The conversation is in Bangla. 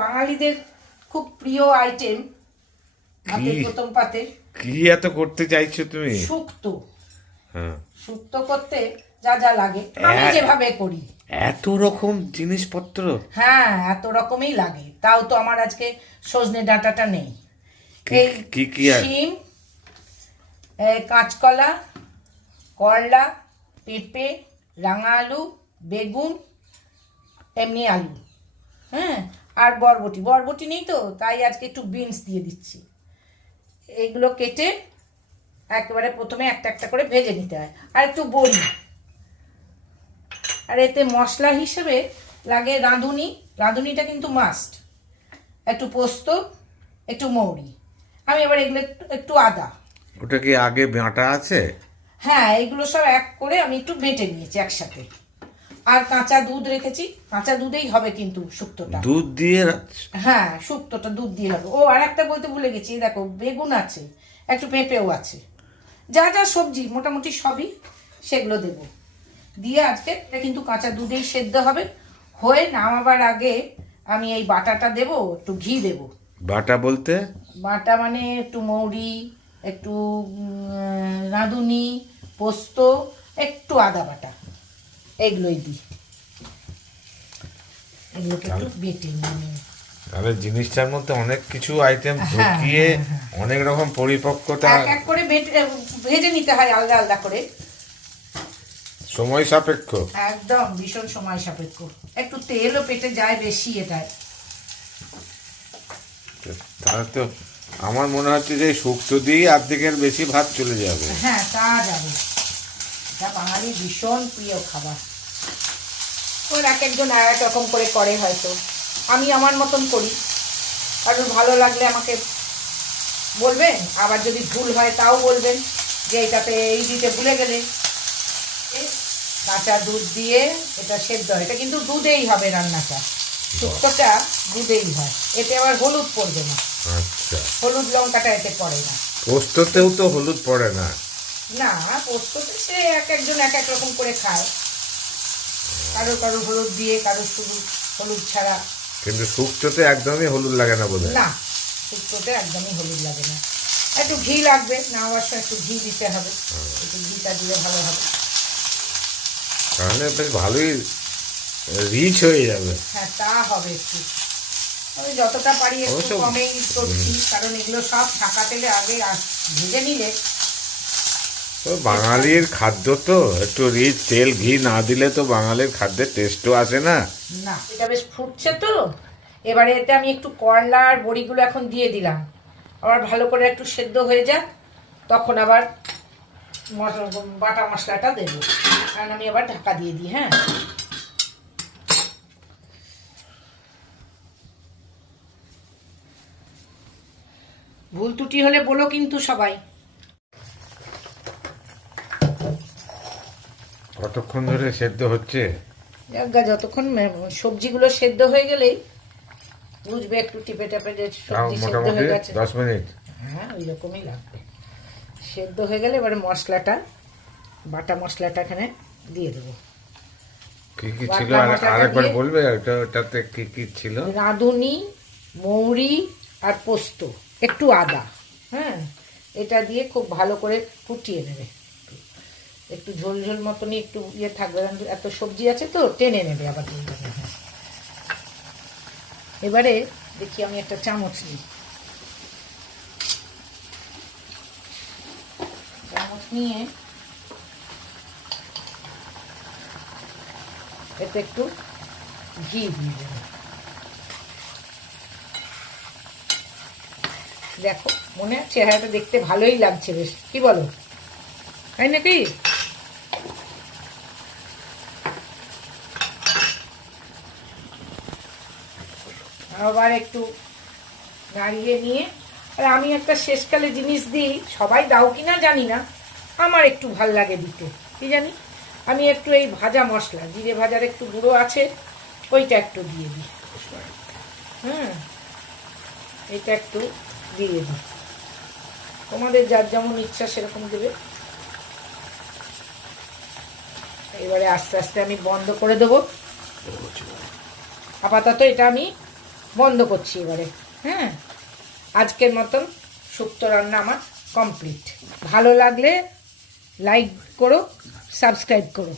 বাঙালিদের খুব প্রিয় আইটেম ভাতের প্রথম পাতে। কি এত করতে চাইছো তুমি? শুক্তো। হ্যাঁ, শুক্তো করতে যা যা লাগে আমি যেভাবে করি। এত রকম জিনিসপত্র? হ্যাঁ, এত রকমই লাগে। তাও তো আমার আজকে সজনে ডাঁটাটা নেই। এই কি কি আর শিম, কাঁচকলা, করলা, পেঁপে, রাঙা আলু, বেগুন, এমনি আলু, হ্যাঁ, আর বরবটি। বরবটি নেই তো, তাই আজকে একটু বিনস দিয়ে দিচ্ছি। এইগুলো কেটে একেবারে প্রথমে একটা একটা করে ভেজে নিতে হয়। আর একটু বড়ি, আর এতে মশলা হিসেবে লাগে রাঁধুনি। রাঁধুনিটা কিন্তু মাস্ট। একটু পোস্ত, একটু মৌরি। আমি এবার এগুলো একটু আদা। ওটা কি আগে বাটা আছে? হ্যাঁ, এগুলো সব এক করে আমি একটু বেটে নিয়েছি একসাথে। আর কাঁচা দুধ রেখেছি। কাঁচা দুধেই হবে কিন্তু শুক্তোটা। দুধ দিয়ে? হ্যাঁ, শুক্তোটা দুধ দিয়ে হবে। ও, আর একটা বলতে ভুলে গেছি, দেখো বেগুন আছে, একটু পেঁপেও আছে, যা যা সবজি মোটামুটি সবই সেগুলো দেব দিয়ে আজকে এটা কিন্তু কাঁচা দুধেই সেদ্ধ হবে। হয়ে নামাবার আগে আমি এই বাটাটা দেব, একটু ঘি দেব। বাটা বলতে? বাটা মানে একটু মৌরি, একটু রাঁধুনি, পোস্ত, একটু আদা বাটা, এগুলোই দিই। এগুলোকে একটু বেটে নিই। তাহলে জিনিসটার মধ্যে অনেক কিছু আইটেম ঢুকিয়ে অনেক রকম পরিপক্কতা এক এক করে ভেজে নিতে হয় আলাদা আলাদা করে। সময় সাপেক্ষ, একদম ভীষণ সময় সাপেক্ষ। একটু তেলও পেটে যায় বেশি এটায়। তাহলে তো আমার মনে হচ্ছে যে শুক্তো দিয়ে অর্ধেকের বেশি ভাত চলে যাবে। হ্যাঁ, তা যাবে। এটা বাঙালির ভীষণ প্রিয় খাবার। ওর এক একজন এক রকম করে করে হয়তো। আমি আমার মতন করি। কারণ ভালো লাগলে আমাকে বলবেন, আবার যদি ভুল হয় তাও বলবেন যে এটাতে এই দিতে ভুলে গেলে। কাঁচা দুধ দিয়ে এটা সেদ্ধ হয়। এটা কিন্তু দুধেই হবে রান্নাটা। শুক্তোটা দুধেই হয়। এতে আবার হলুদ পড়বে না। আচ্ছা, হলুদ লঙ্কাটা এতে পড়ে না। পোস্ততেও তো হলুদ পড়ে না? না, পোস্ততে সে এক একজন এক এক রকম করে খায়। কারো কারো হলুদ দিয়ে, কারো শুধু হলুদ ছাড়া। কিন্তু শুক্তোতে একদমই হলুদ লাগে না বোধহয়? না, শুক্তোতে একদমই হলুদ লাগে না। একটু ঘি লাগবে, নামাবার সময় একটু ঘি দিতে হবে। একটু ঘিটা দিলে ভালো হবে। তাহলে বেশ ভালোই রিচ হয়ে যাবে। হ্যাঁ, তা হবে একটু। আমি যতটা পারি একটু কমেই করছি, কারণ এগুলো সব ছাঁকা তেলে আগে ভেজে নিলে। তো বাঙালির খাদ্য তো একটু রিচ, তেল ঘি না দিলে তো বাঙালির খাদ্যের টেস্টও আসে না। না, এটা বেশ ফুটছে তো। এবারে এতে আমি একটু করলা আর বড়িগুলো এখন দিয়ে দিলাম। আবার ভালো করে একটু সেদ্ধ হয়ে যাক, তখন আবার বাটা মশলাটা দেবো। কারণ আমি আবার ঢাকা দিয়ে দিই। হ্যাঁ, ভুল ত্রুটি হলে বলো কিন্তু সবাই। কতক্ষণ ধরে সেদ্ধ হচ্ছে? যতক্ষণ সবজিগুলো সেদ্ধ হয়ে গেলেই বুঝবে একটু টিপে টাপে যে সবজি সেদ্ধ হয়ে গেছে। 10 মিনিট? হ্যাঁ, ওই রকমই লাগবে। সেদ্ধ হয়ে গেলে এবারে মশলাটা, বাটা মশলাটা এখানে দিয়ে দেবো। কি কি ছিল আরেকবার বলবে? ওটাতে কি কি ছিল? রাঁধুনি, মৌরি আর পোস্ত, একটু আদা। হ্যাঁ, এটা দিয়ে খুব ভালো করে ফুটিয়ে নেবে। একটু ঝোল ঝোল মতনই একটু ইয়ে থাকবে, এত সবজি আছে তো টেনে নেবে আবার। হ্যাঁ, এবারে দেখি আমি একটা চামচ নিই। চামচ নিয়ে এতে একটু ঘি দিয়ে দেবো। দেখো, মনে হয় চেহারাটা দেখতে ভালোই লাগছে বেশ, কি বলো? তাই নাকি? আবার একটু নাড়িয়ে নিয়ে, আর আমি একটা শেষকালে জিনিস দিই, সবাই দাও কিনা জানি না, আমার একটু ভাল লাগে দিতে। কি জানি, আমি একটু এই ভাজা মশলা, জিরে ভাজার একটু গুঁড়ো আছে, ওইটা একটু দিয়ে দিই। হ্যাঁ, এটা একটু দিয়ে দিই। তোমাদের যার যেমন ইচ্ছা সেরকম দেবে। এবারে আস্তে আস্তে আমি বন্ধ করে দেবো। আপাতত এটা আমি বন্ধ করছি এবারে। হ্যাঁ, আজকের মতন শুক্তো রান্না আমার কমপ্লিট। ভালো লাগলে লাইক করো, সাবস্ক্রাইব করো।